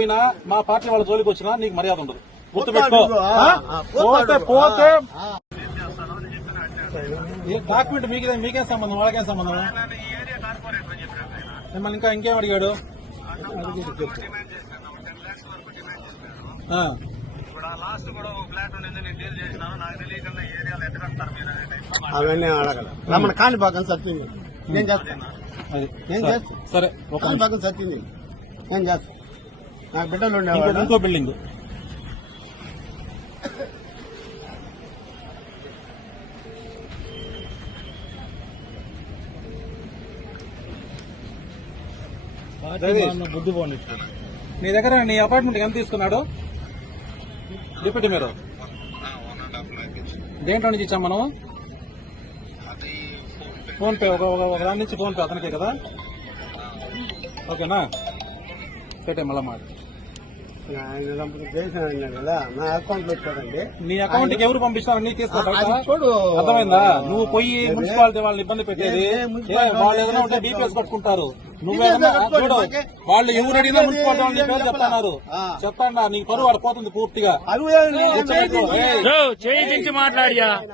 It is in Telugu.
పోయినా మా పార్టీ వాళ్ళ జోలికి వచ్చినా నీకు మర్యాద ఉండదు. గుర్తుపెట్టుకో. పోతే డాక్యుమెంట్ మీకేం సంబంధం, వాళ్ళకేం సంబంధం? మిమ్మల్ని ఇంకేం అడిగాడు? అవన్నీ అడగదు. రమ్మని కాణిపాకం సత్యం నేను చేస్తాను. సరే కాణిపాకం సత్యం నేను చేస్తాను. నాకు బిడ్డలు ఉండేవాడు. ఇంకో బిల్డింగ్ బుద్ధి బాగుంది. నీ దగ్గర నీ అపార్ట్మెంట్ ఎంత తీసుకున్నాడు డిప్యూటీ మీరు? దేంట్లో నుంచి ఇచ్చాం మనం? Phone pay. ఒక దాని నుంచి ఫోన్ పే అతనికే కదా? ఓకేనా? పెట్టే మళ్ళా మాట. కదా నా అకౌంట్ లో చూడండి. నీ అకౌంట్ కి ఎవరు పంపిస్తారని నీ తీసుకో. అర్థమైందా? నువ్వు పోయి మున్సిపాలిటీ వాళ్ళని ఇబ్బంది పెట్టేది. వాళ్ళు ఏదైనా ఉంటే డిపిఎస్ కట్టుకుంటారు. నువ్వేదన్నా చూడు, వాళ్ళు ఎవరు అడిగినా మున్సిపాలిటీ వాళ్ళని పేరు చెప్తున్నారు. చెప్తాడా నీకు పరువు వాడు పోతుంది పూర్తిగా. మాట్లాడియా